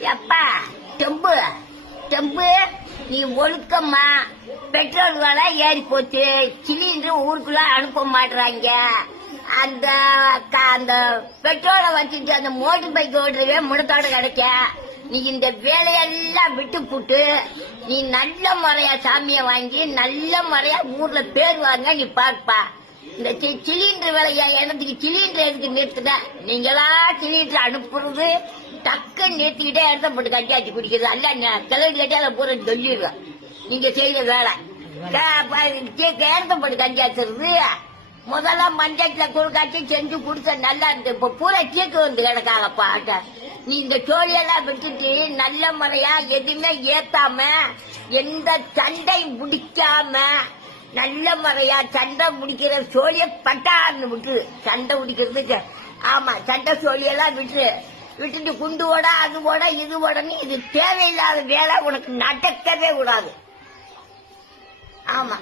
எப்பா செம்பு செம்பு நீ ஒழுக்கம்மா. பெட்ரோல் விலை ஏறி போச்சு. சிலிண்டர் ஊருக்குள்ள அனுப்ப மாட்டுறாங்க. அந்த அந்த பெட்ரோலை வச்சுட்டு அந்த மோட்டர் பைக் ஓடுறவே முடத்தோட கிடைக்க. நீ இந்த வேலையெல்லாம் விட்டு போட்டு நீ நல்ல முறையா சாமிய வாங்கி நல்ல முறையா ஊர்ல பேர் வாங்க. நீ பாருப்பா, இந்த சிலிண்டர் விலையா இடத்துக்கு சிலிண்டர் எதுக்கு நிறுத்துத? நீங்களா சிலிண்டர் அனுப்புறது டக்குன்னு நிறுத்திக்கிட்டே இடத்த போட்டு கட்டியாச்சு குடிக்கிறது அல்ல. கிளறி கட்டி அதை பூரா சொல்லிடுவேன். நீங்க செய்யற வேலை இடத்த போட்டு கட்டியாச்சுறது. முதல்ல மஞ்சத்துல குழுக்காட்சி செஞ்சு குடிச்ச நல்லா இருந்து. இப்ப பூரா கேக்கு வந்து கிடக்காங்கப்பா. நீ இந்த சோழியெல்லாம் விட்டுட்டு நல்ல முறையா எதுவுமே ஏத்தாம எந்த சண்டையும் முடிக்காம நல்ல முறையா சண்டை முடிக்கிற சோழிய பட்டான்னு விட்டு சண்டை முடிக்கிறது. ஆமா, சண்டை சோழியெல்லாம் விட்டுட்டு குண்டு ஓட அது ஓட இது ஓடன்னு இது தேவையில்லாத வேலை உனக்கு நடக்கவே கூடாது. ஆமா.